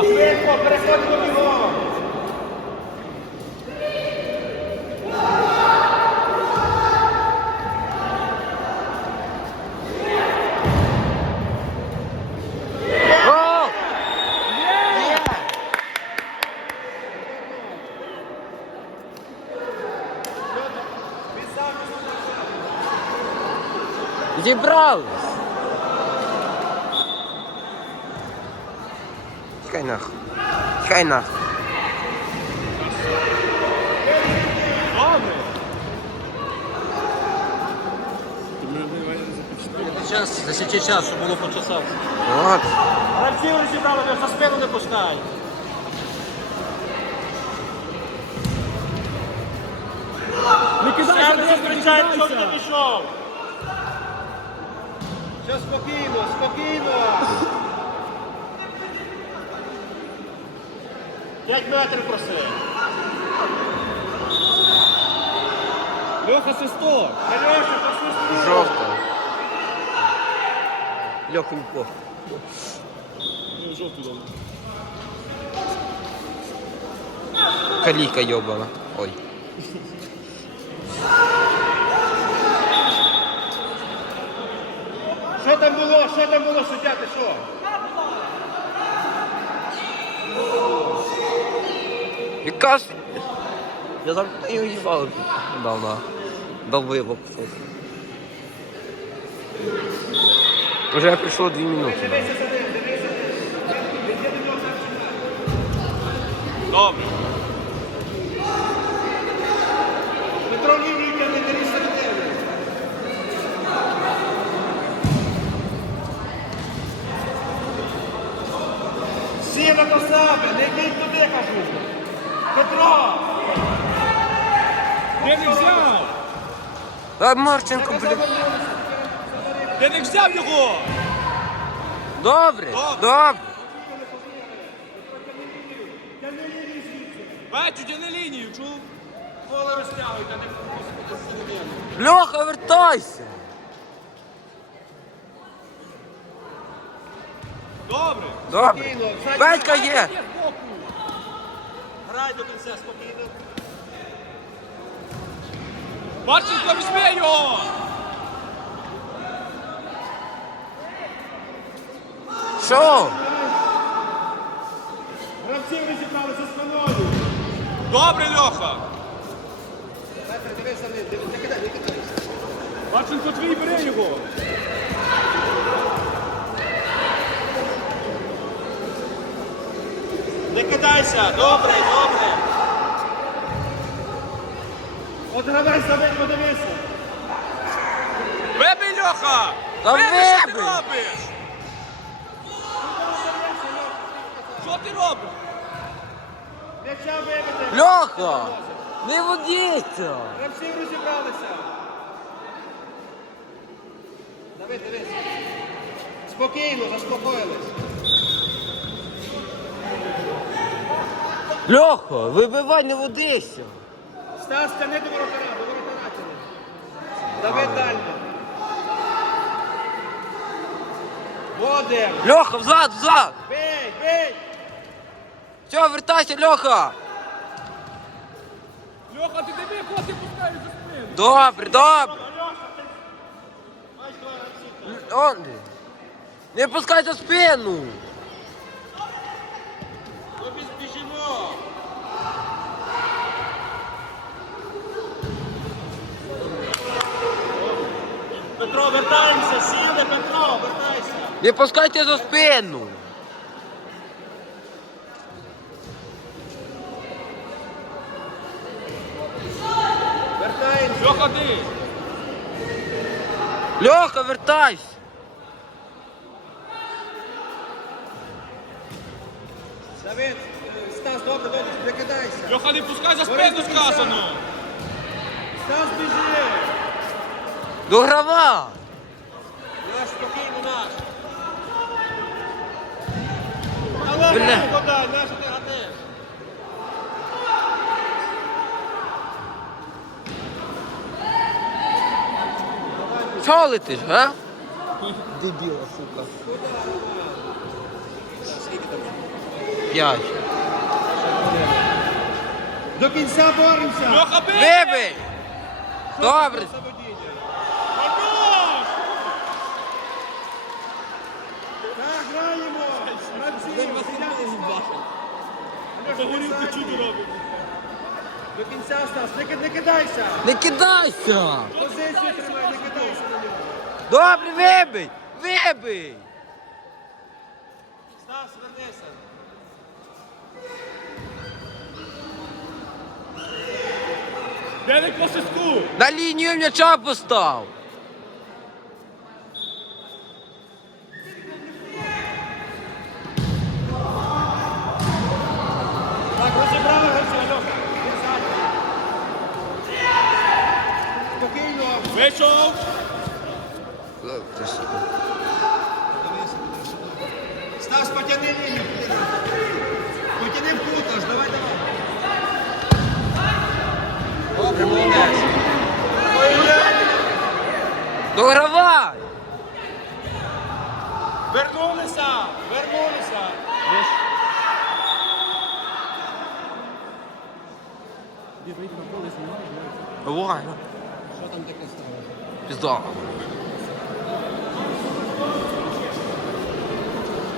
Швидко, переходимо до нього. Гол! Є! Зібрались! Чекай нахуй. Чекай нахуй. Час, засічи час, щоб було по часах. От. Гравців розібрали, ви за спину не пускай. Не кидайся, не зустрічай, кидайся. що ти пішов. Все спокійно, спокійно. П'ять метрів проси. Льоха, свисток. Алеша, посвистуй. Жовта. Легенько. Ну, жовтий дом. Каліка йобана. Ой. Що там було? Що там було, суддя, ти що? Яка ж... Я там його їбав недавно. Долбоєбок. Уже прийшло дві минути. Дивися за ним, дивися за ним. Добре. Петро лінію не дивись середини. Сіла до себе, не йдіть туди, кажу. Петро! Де не взяв? А Марченко, блін. Ти не взяв його! Добре, Добре. Бачу, ти на лінію, чув? Поле розтягуйте, не впустите середину. Льоха, вертайся. Добре. Добре. Спокійно, Петька є. Грай до кінця, спокійно. Марченко, візьми його! Що? Гравців розібрали за спиною. Добре, Льоха! Марченко твій, бери його. Не кидайся, добре, добре. От гравець за ним, подивися. Вибий, Льоха! Та Вибий, що ти вибий! робиш? Що ти робиш? М'яча вибити. Льоха! Не водіться! Гравців розібралися. Давид, дивись. Спокійно, заспокоїлись. Льоха, вибивай, не водися! Стас, тяни до воротара, до воротара тяни. Давид дальше. Водим. Льоха, взад, взад! Бей, бей. Все, вертайся, Льоха! Льоха, ти диви, ти пускаєш за спину. Добре, добре! Он, не пускай за спину! Вертаємося, сіли, Петро, вертайся. Не пускайте за спину! Вертаємося. Льоха, ти! Льоха, вертайся! Давид, Стас, добре, добре, не кидайся. Льоха, не пускай за спину сказано! Стас, біжи. До Бля. Чого летиш, а? Дебіла, сука. П'ять. До кінця боремося. Вибий! Добре. Граємо. По горілки чудо. До кінця, Стас, не, ки- не кидайся. Не кидайся! Позицію тримай, не кидайся на нього. Добре, вибий! Вибий! Стас, вернися. Деник по сиску. На лінію м'яча постав! Так, розібрали гравця, Льоха. Спокійно. Вийшов. Стас, потяни лінію. Потяни в кут давай, давай. Добре, молодець. Догравай! Вернулися, вернулися. Давай. Що там таке сталося? Пізда.